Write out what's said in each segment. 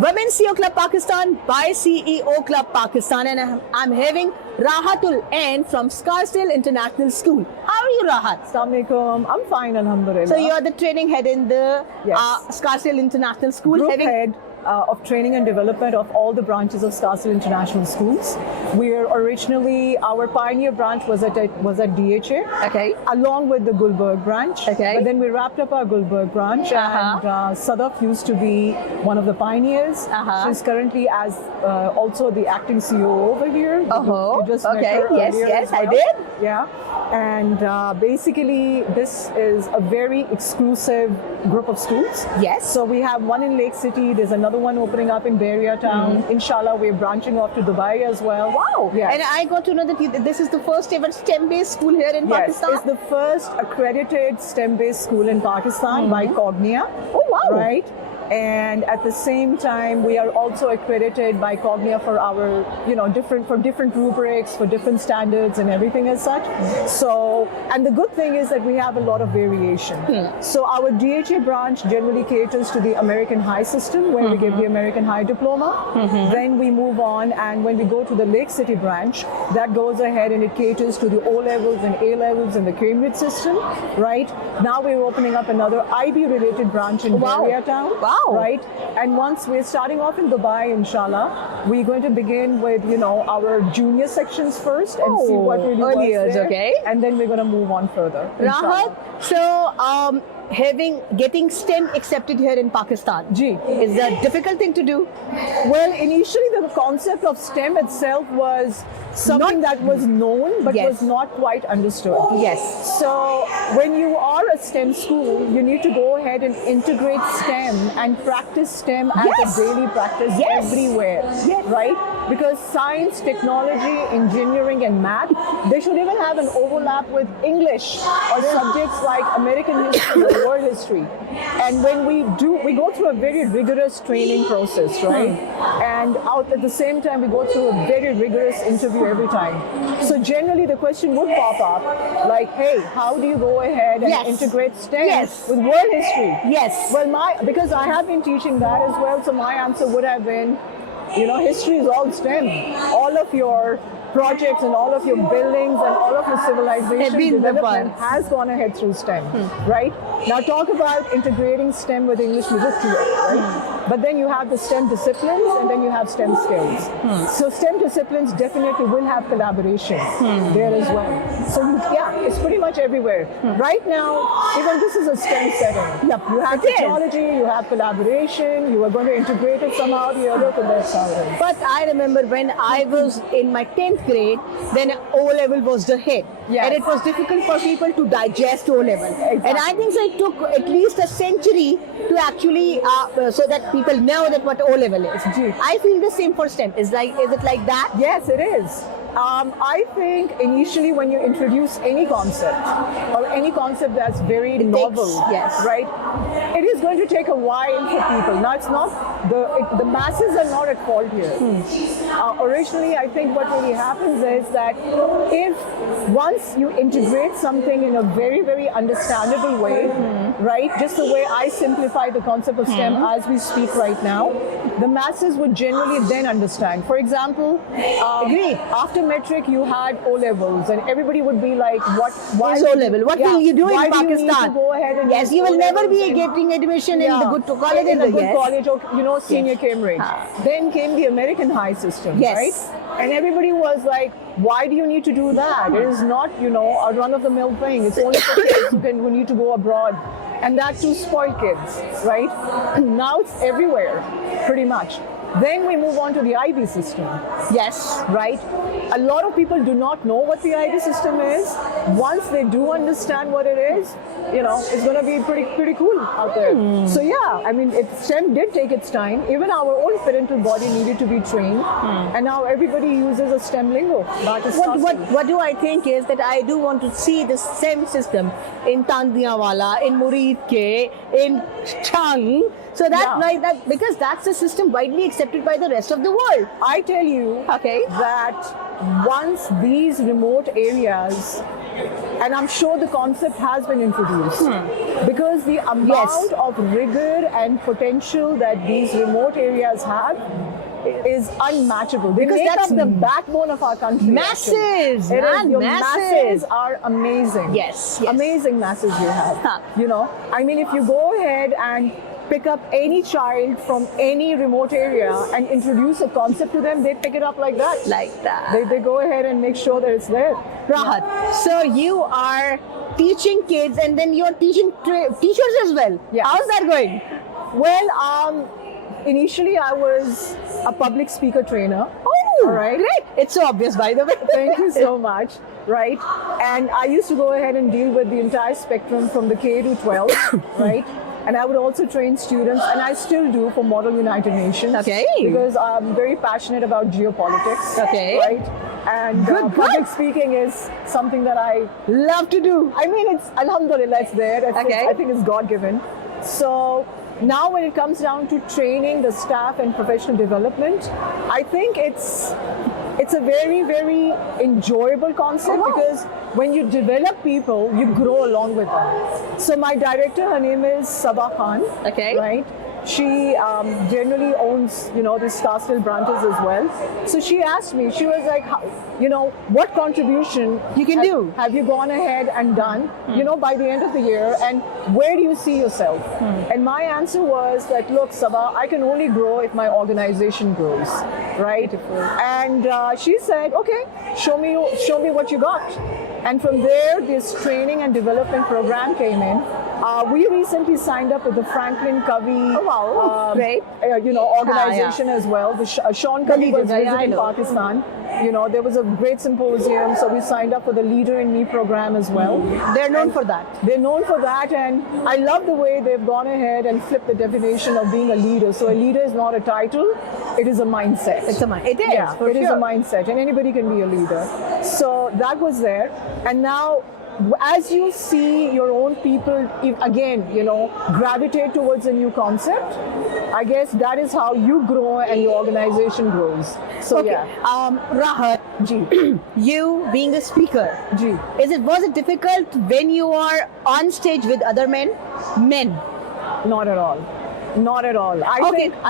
Women's CEO Club Pakistan by CEO Club Pakistan, and I'm having Rahatul N from Scarsdale International School. How are you, Rahat? Assalamualaikum. I'm fine, alhamdulillah. So you're the training head in the Yes. Scarsdale International School. Group head of training and development of all the branches of Scarsdale International Schools. We're originally, our pioneer branch was at DHA, Okay. along with the Gulberg branch. Okay. But then we wrapped up our Gulberg branch, and Sadaf used to be one of the pioneers. She's currently as also the acting CEO over here. You just met Okay. her Yes, earlier yes, as I well. did. Yeah, and basically this is a very exclusive group of schools. Yes. So we have one in Lake City. There's another one opening up in Beria Town. Inshallah, we're branching off to Dubai as well. Wow. Yes. And I got to know that this is the first ever STEM-based school here in Yes, Pakistan. it's the first accredited STEM-based school in Pakistan by Cognia. Oh, wow. Right. And at the same time, we are also accredited by Cognia for our, different rubrics, for different standards and everything as such. So, and the good thing is that we have a lot of variation. So our DHA branch generally caters to the American High system, where we give the American High diploma. Then we move on, and when we go to the Lake City branch, that goes ahead and it caters to the O levels and A levels in the Cambridge system, right? Now we're opening up another IB-related branch in Beria Town. Wow. Right, and once we're starting off in Dubai, inshallah, we're going to begin with our junior sections first and see what really early works years, there, okay. and then we're going to move on further. Rahat, so getting STEM accepted here in Pakistan is a difficult thing to do. Well, initially the concept of STEM itself was something that was known but was not quite understood. Yes. So when you are a STEM school, you need to go ahead and integrate STEM and practice STEM as a daily practice everywhere. Yes. Right? Because science, technology, engineering and math, they should even have an overlap with English or subjects like American history or world history. And when we go through a very rigorous training process, right? And at the same time, we go through a very rigorous interview every time. So generally the question would pop up like, hey, how do you go ahead and integrate STEM with world history? Yes. Well, because I have been teaching that as well, so my answer would have been, history is all STEM. All of your projects and all of your buildings and all of your civilization development has gone ahead through STEM, right? Now talk about integrating STEM with English literature, right? But then you have the STEM disciplines and then you have STEM skills. So STEM disciplines definitely will have collaboration there as well. So yeah, it's pretty much everywhere. Right now, even this is a STEM setting. Yep, you have technology, you have collaboration, you are going to integrate it somehow or the other, so that's how it is. But I remember when I was in my 10th grade, then O-level was the hit. Yes. And it was difficult for people to digest O-level. Exactly. And I think so it took at least a century to actually, so that people know that what O-level is. I feel the same for STEM. Is it like that? Yes, it is. I think initially when you introduce any concept or any concept that's very novel, right, it is going to take a while for people. Now it's not, the masses are not at fault here. Originally, I think what really happens is that if once you integrate something in a very, very understandable way, right, just the way I simplify the concept of STEM as we speak right now, the masses would generally then understand. For example, after metric you had O levels, and everybody would be like, why is O level? What will you do in Pakistan? Do you need to go ahead and you will never be getting admission in the good college, in the good college or senior Cambridge. Then came the American High system, right? And everybody was like, why do you need to do that? It is not, a run-of-the-mill thing. It's only for kids who need to go abroad. And that too spoiled kids, right? Now it's everywhere, pretty much. Then we move on to the IB system. Yes. Right? A lot of people do not know what the IB system is. Once they do understand what it is, it's going to be pretty cool out there. So yeah, I mean, STEM did take its time. Even our own parental body needed to be trained. And now everybody uses a STEM lingo. What do I think is that I do want to see the STEM system in Tandiawala, in Murid Ke, in Chang. So that because that's the system widely accepted by the rest of the world. I tell you that once these remote areas And I'm sure the concept has been introduced because the amount of rigor and potential that these remote areas have is unmatchable. They Because make that's up the backbone of our country. masses, It is, man, your masses. masses are amazing. Yes, yes. Amazing masses you have. Huh. You know, I mean, if you go ahead and pick up any child from any remote area and introduce a concept to them, they pick it up like that. Like that. They go ahead and make sure that it's there. Rahat, so you are teaching kids and then you're teaching teachers as well. Yeah. How's that going? Well, initially I was a public speaker trainer. Oh, all right. Great. It's so obvious, by the way. Thank you so much. Right. And I used to go ahead and deal with the entire spectrum from the K to 12, right? And I would also train students, and I still do for Model United Nations. Okay. Because I'm very passionate about geopolitics. Okay. Right. And Good. public speaking is something that I Love to do. I mean, it's Alhamdulillah, it's there. Okay. I think it's God given. So now, when it comes down to training the staff and professional development, I think it's a very, very enjoyable concept because when you develop people, you grow along with them. So my director, her name is Sabah Khan. Okay. Right. She generally owns, the Scarsdale branches as well. So she asked me, she was like, what contribution You can do. have you gone ahead and done, by the end of the year, and where do you see yourself? And my answer was that, look, Sabah, I can only grow if my organization grows, right? And she said, okay, show me what you got. And from there, this training and development program came in. We recently signed up with the Franklin Covey Great. organization as well. The Sean Covey was leaders, I visiting know. Pakistan. There was a great symposium, so we signed up for the Leader in Me program as well. They're known for that. They're known for that, and I love the way they've gone ahead and flipped the definition of being a leader. So a leader is not a title, it is a mindset. It is. Yeah, for it is sure. a mindset, and anybody can be a leader. So that was there, and now as you see your own people again, gravitate towards a new concept, I guess that is how you grow and your organization grows. So Okay. yeah. Rahat, you being a speaker, Ji. was it difficult when you are on stage with other men? Not at all. Not at all.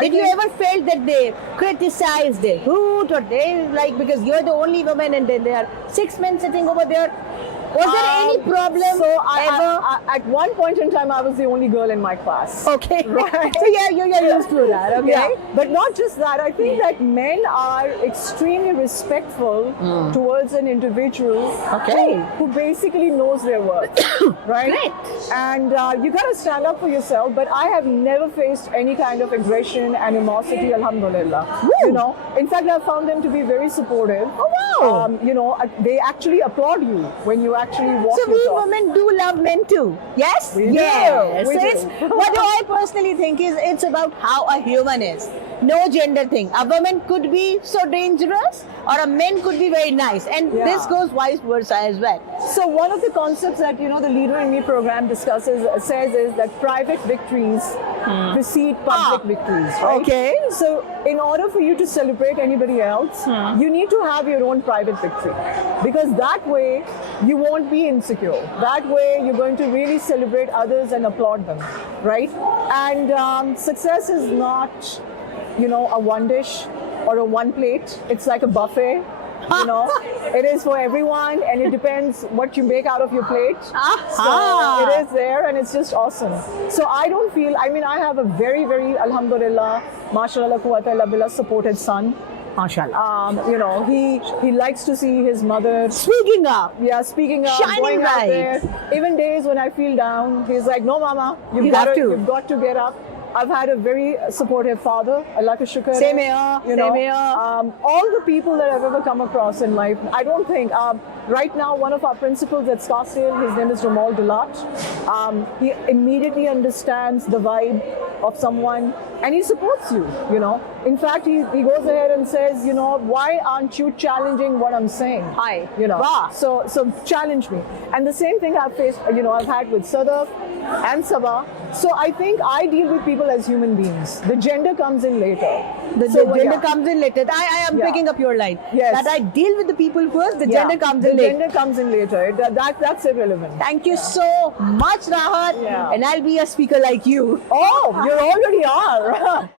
Did you ever felt that they criticize, they hoot, or they because you're the only woman and then there are 6 men sitting over there? Was there any problem So ever? at one point in time, I was the only girl in my class. Okay. Right. So yeah, you're used to that. Okay. Yeah, but not just that. I think that men are extremely respectful towards an individual who basically knows their worth, right? Great. And you got to stand up for yourself. But I have never faced any kind of aggression, animosity. Alhamdulillah. Woo. In fact, I found them to be very supportive. Oh wow. They actually applaud you when you actually walk. So we your talk. women do love men too. Yes? We do. Yes. We So do. it's, what do I personally think is it's about how a human is. No gender thing. A woman could be so dangerous or a man could be very nice. And this goes vice versa as well. So one of the concepts that the Leader in Me program says is that private victories precede public victories. Right? Okay. So in order for you to celebrate anybody else, you need to have your own private victory, because that way you won't be insecure. That way you're going to really celebrate others and applaud them, right? And success is not, a one dish or a one plate. It's like a buffet. It is for everyone, and it depends what you make out of your plate. So it is there, and it's just awesome. So I don't feel, I have a very, very, alhamdulillah, mashallah, quwwata illa billah, supported son. MashaAllah. He likes to see his mother Speaking up. speaking up, Shining going out bright. there. Even days when I feel down, he's like, "No, mama, You have to. you've got to get up." I've had a very supportive father. Allah ka shukr. Same here. Same here. All the people that I've ever come across in life, I don't think. Right now, one of our principals at Scarsdale, his name is Ramal Dalat. He immediately understands the vibe of someone, and he supports you. In fact, he goes ahead and says, why aren't you challenging what I'm saying? Hi. Wow. So challenge me. And the same thing I've faced, I've had with Sadaf and Sabah. So I think I deal with people people as human beings. The gender comes in later. The gender comes in later. I am picking up your line. Yes. That I deal with the people first, the gender comes in later. later. The gender comes in later. That's irrelevant. Thank you so much, Rahat. Yeah. And I'll be a speaker like you. Oh, you already are.